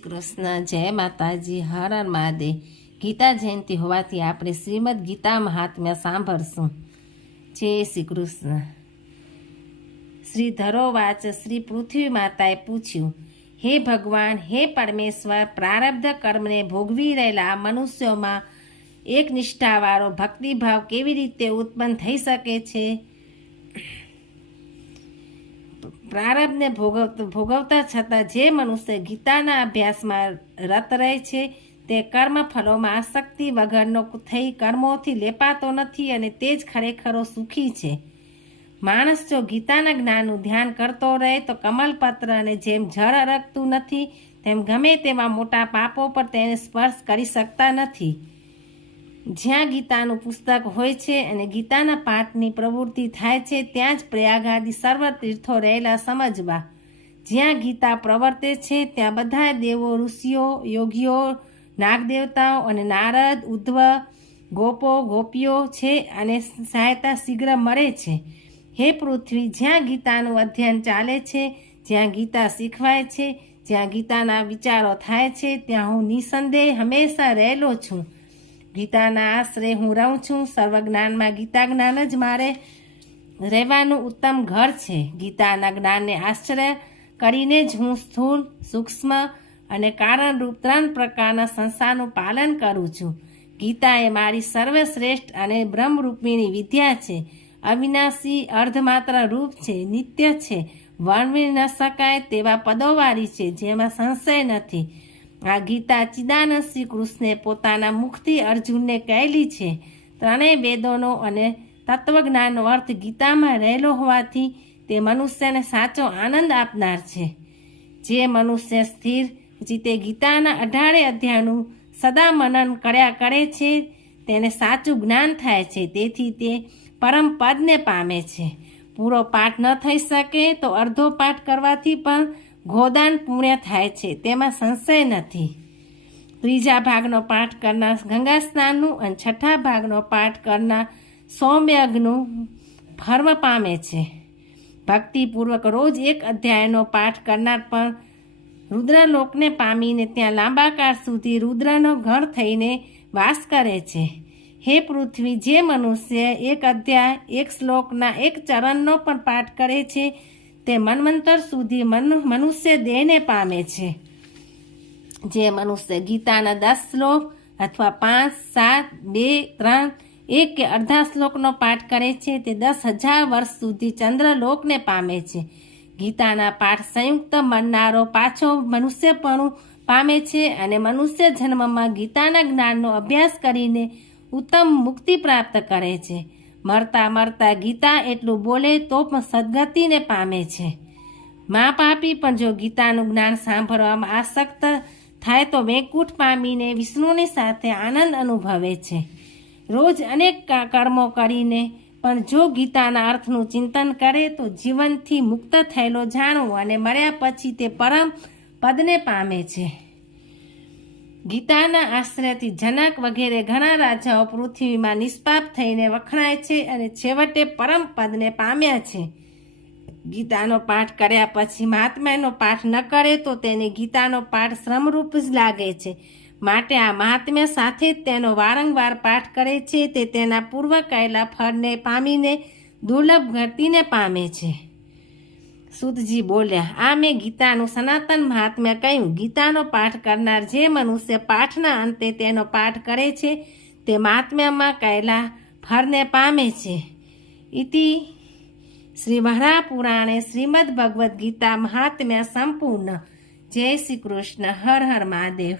શ્રી કૃષ્ણ, જય માતાજી, હર હર મહાદેવ। ગીતા જયંતિ હોવાથી આપણે શ્રીમદ ગીતા મહાત્મ્ય સાંભળશું। જય શ્રી કૃષ્ણ। શ્રી ધરોવાચ, શ્રી પૃથ્વી માતાએ પૂછ્યું, હે ભગવાન, હે પરમેશ્વર, પ્રારબ્ધ કર્મને ભોગવી રહેલા મનુષ્યોમાં એક નિષ્ઠાવાળો ભક્તિભાવ કેવી રીતે ઉત્પન્ન થઈ શકે છે? પ્રારબ્ધને ભોગવતા છતાં જે મનુષ્ય ગીતાના અભ્યાસમાં રત રહે છે તે કર્મ ફલોમાં આસક્તિ વગરનો થઈ કર્મોથી લેપાતો નથી અને તે જ ખરેખરો સુખી છે। માણસ જો ગીતાના જ્ઞાનનું ધ્યાન કરતો રહે તો કમલપત્રને જેમ જળ અરગતું નથી તેમ ગમે તેવા મોટા પાપો પર તેને સ્પર્શ કરી શકતા નથી। જ્યાં ગીતાનું પુસ્તક હોય છે અને ગીતાના પાઠની પ્રવૃત્તિ થાય છે ત્યાં જ પ્રયાગાદી સર્વ તીર્થો રહેલા સમજવા। જ્યાં ગીતા પ્રવર્તે છે ત્યાં બધા દેવો, ઋષિઓ, યોગીઓ, નાગદેવતાઓ અને નારદ, ઉદ્ધવ, ગોપો, ગોપીઓ છે અને સહાયતા શીઘ્ર મળે છે। હે પૃથ્વી, જ્યાં ગીતાનું અધ્યયન ચાલે છે, જ્યાં ગીતા શીખવાય છે, જ્યાં ગીતાના વિચારો થાય છે ત્યાં હું નિસંદેહ હંમેશા રહેલો છું। ગીતાના આશરે હું રહું છું। સર્વજ્ઞાનમાં ગીતા જ્ઞાન જ મારે રહેવાનું ઉત્તમ ઘર છે। ગીતાના જ્ઞાનને આશ્રય કરીને જ હું સ્થૂળ, સૂક્ષ્મ અને કારણરૂપ 3 પ્રકારના સંસારનું પાલન કરું છું। ગીતા એ મારી સર્વશ્રેષ્ઠ અને બ્રહ્મરૂપિણી વિદ્યા છે। અવિનાશી, અર્ધમાત્ર રૂપ છે, નિત્ય છે, વર્ણવી ન શકાય તેવા પદોવાળી છે, જેમાં સંશય નથી। આ ગીતા ચિદાનંદ શ્રી કૃષ્ણે પોતાના મુખથી અર્જુનને કહેલી છે। ત્રણેય વેદોનો અને તત્વજ્ઞાનનો અર્થ ગીતામાં રહેલો હોવાથી તે મનુષ્યને સાચો આનંદ આપનાર છે। જે મનુષ્ય સ્થિર ચિત્તે ગીતાના 18 અધ્યાયનું સદા મનન કર્યા કરે છે તેને સાચું જ્ઞાન થાય છે। તેથી તે પરમ પદને પામે છે। પૂરો પાઠ ન થઈ શકે તો અડધો પાઠ કરવાથી પણ ગોદાન પુણ્ય થાય છે, તેમાં સંશય નથી। ત્રીજા ભાગનો પાઠ કરનાર ગંગા સ્નાનનું અને છઠ્ઠા ભાગનો પાઠ કરનાર સોમયજ્ઞનું ફર્મ પામે છે। ભક્તિપૂર્વક રોજ 1 અધ્યાયનો પાઠ કરનાર પણ રુદ્રલોકને પામીને ત્યાં લાંબા કાળ સુધી રુદ્રનો ગણ થઈને વાસ કરે છે। હે પૃથ્વી, જે મનુષ્ય 1 અધ્યાય, 1 શ્લોકના 1 ચરણનો પણ પાઠ કરે છે તે મન્વંતર સુધી મનુષ્ય દેહને પામે છે। જે મનુષ્ય ગીતાના 10 શ્લોક અથવા 5, 7, 2, 3, 1 કે અડધા શ્લોકનો પાઠ કરે છે તે 10,000 વર્ષ સુધી ચંદ્રલોકને પામે છે। ગીતાના પાઠ સંયુક્ત મનનારો પાછો મનુષ્યપણું પામે છે અને મનુષ્ય જન્મમાં ગીતાના જ્ઞાનનો અભ્યાસ કરીને ઉત્તમ મુક્તિ પ્રાપ્ત કરે છે। મરતા ગીતા એટલું બોલે તો પણ સદગતિને પામે છે। મા પાપી પણ જો ગીતાનું જ્ઞાન સાંભળવામાં આસક્ત થાય તો વૈકુંઠ પામીને વિષ્ણુની સાથે આનંદ અનુભવે છે। રોજ અનેક કર્મો કરીને પણ જો ગીતાના અર્થનું ચિંતન કરે તો જીવનથી મુક્ત થયેલો જાણવું અને મર્યા પછી તે પરમ પદને પામે છે। ગીતાના આશ્રયથી જનક વગેરે ઘણા રાજાઓ પૃથ્વીમાં નિષ્પાપ થઈને વખણાય છે અને છેવટે પરમ પદને પામ્યા છે। ગીતાનો પાઠ કર્યા પછી મહાત્મ્યનો પાઠ ન કરે તો તેને ગીતાનો પાઠ શ્રમરૂપ જ લાગે છે। માટે આ મહાત્મ્ય સાથે જ તેનો વારંવાર પાઠ કરે છે તે તેના પૂર્વ કરેલા ફળને પામીને દુર્લભ ગતિને પામે છે। સૂતજી બોલ્યા, આ મેં ગીતાનું સનાતન મહાત્મ્ય કહ્યું। ગીતાનો પાઠ કરનાર જે મનુષ્ય પાઠના અંતે તેનો પાઠ કરે છે તે મહાત્મ્યમાં કહેલા ફળને પામે છે। ઇતિ શ્રી વરાહ પુરાણે શ્રીમદ ભગવદ્ ગીતા મહાત્મ્ય સંપૂર્ણ। જય શ્રી કૃષ્ણ। હર હર મહાદેવ।